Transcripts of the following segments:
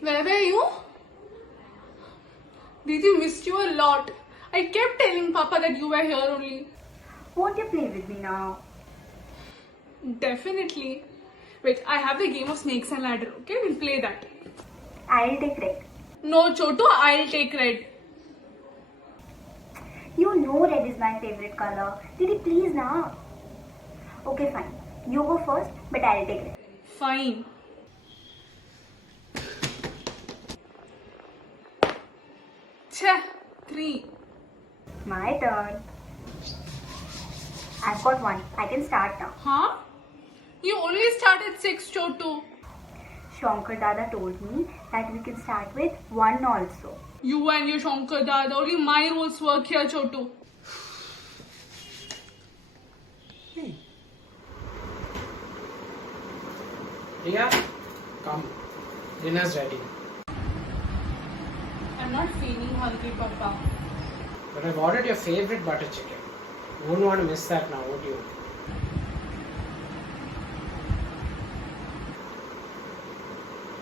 Where were you? Didi missed you a lot. I kept telling Papa that you were here only. Won't you play with me now? Definitely. Wait, I have the game of snakes and ladder, okay? We'll play that. I'll take red. No, Chotu, I'll take red. You know red is my favorite color. Didi, please now. Okay, fine. You go first, but I'll take red. Fine. Cheh, 3. My turn. I've got one. I can start now. Huh? You only started 6, Chotu. Shankar Dada told me that we can start with one also. You and your Shankar Dada, only my rules work here, Chotu. Hey. Riya, come. Dinner's ready. I'm not feeling hungry, Papa. But I've ordered your favorite butter chicken. You wouldn't want to miss that now, would you?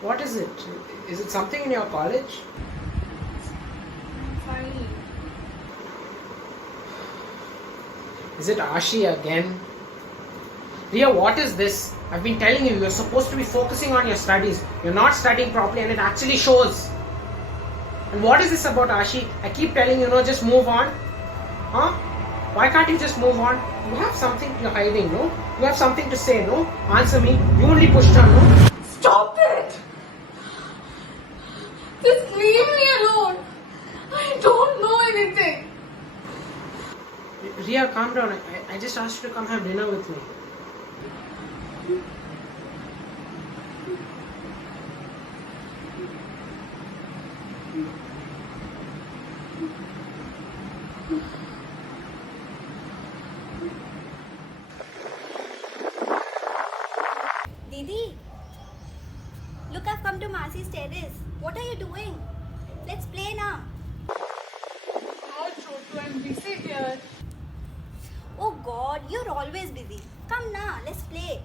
What is it? Is it something in your college? Fine. Is it Ashi again? Riya, what is this? I've been telling you, you're supposed to be focusing on your studies. You're not studying properly and it actually shows. And what is this about Ashi? I keep telling you, just move on. Huh? Why can't you just move on? You have something you're hiding, no? You have something to say, no? Answer me. You only pushed on, no? Stop it! Just leave me alone. I don't know anything. Riya, calm down. I just asked you to come have dinner with me. Didi, look, I've come to Masi's terrace. What are you doing? Let's play now. Oh, Chotu, I'm busy here. Oh God, you're always busy. Come now, let's play.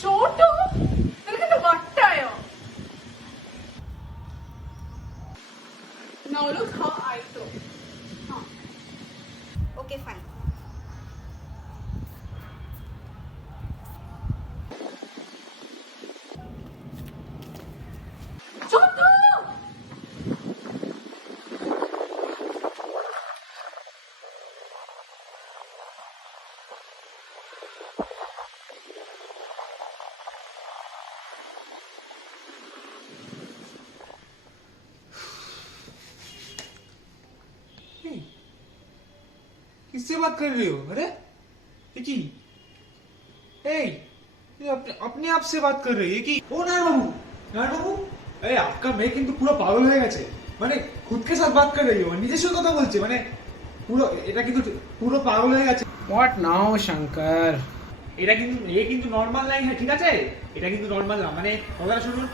Chotu, നിനക്കെന്താ വട്ടായോ? Now look how I do. Okay, fine. Chotu! किससे बात कर रही हो? अरे की ये अपने आप से बात कर रही है कि ओ नारायण बाबू अरे आपका মেয়ে কিন্তু পুরো পাগল হয়ে গেছে মানে খুদকে সাথে बात कर रही हो নিজের সাথে কথা বলছে মানে পুরো এটা কিন্তু পুরো পাগল হয়ে গেছে What now, Shankar? ये কিন্তু नॉर्मल नहीं है ठीक है এটা কিন্তু नॉर्मल ना माने কথাটা শুনুন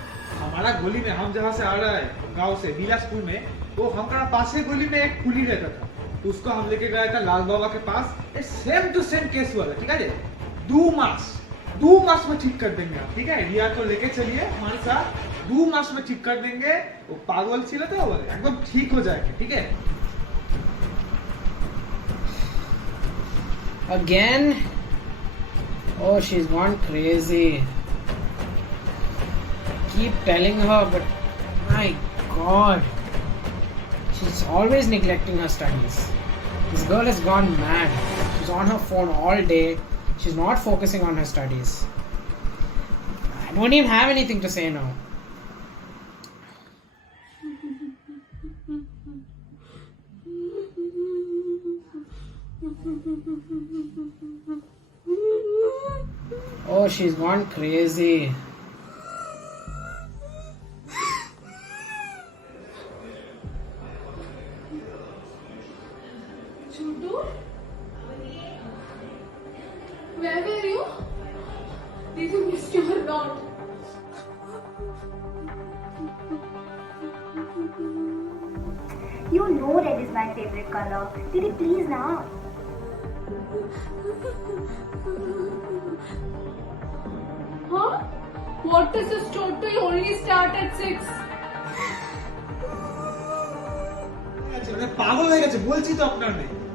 हमारा गली में हम जहाँ से आ रहा है गांव से बिलासपुर में वो हमारा पास ही गली में एक कुली रहता था तो उसको हम लेके गया था लाल बाबा के पास ये सेम टू सेम केस हुआ था ठीक है 2 मास में ठीक कर देंगे आप ठीक है रिया को लेके चलिए हमारे साथ 2 मास में ठीक कर देंगे वो पागल छिला तो एकदम ठीक हो जाएगा ठीक है Again? Oh, she's gone crazy. Keep telling her, but my God. She's always neglecting her studies. This girl has gone mad. She's on her phone all day. She's not focusing on her studies. I don't even have anything to say now. Oh, she's gone crazy. Chotu? Where were you? Did you miss you or not? You know red is my favorite color. Didi, please now. Huh? What does this total only start at 6? মানে পাগল হয়ে গেছে, বলছি তো আপনার মেয়ে।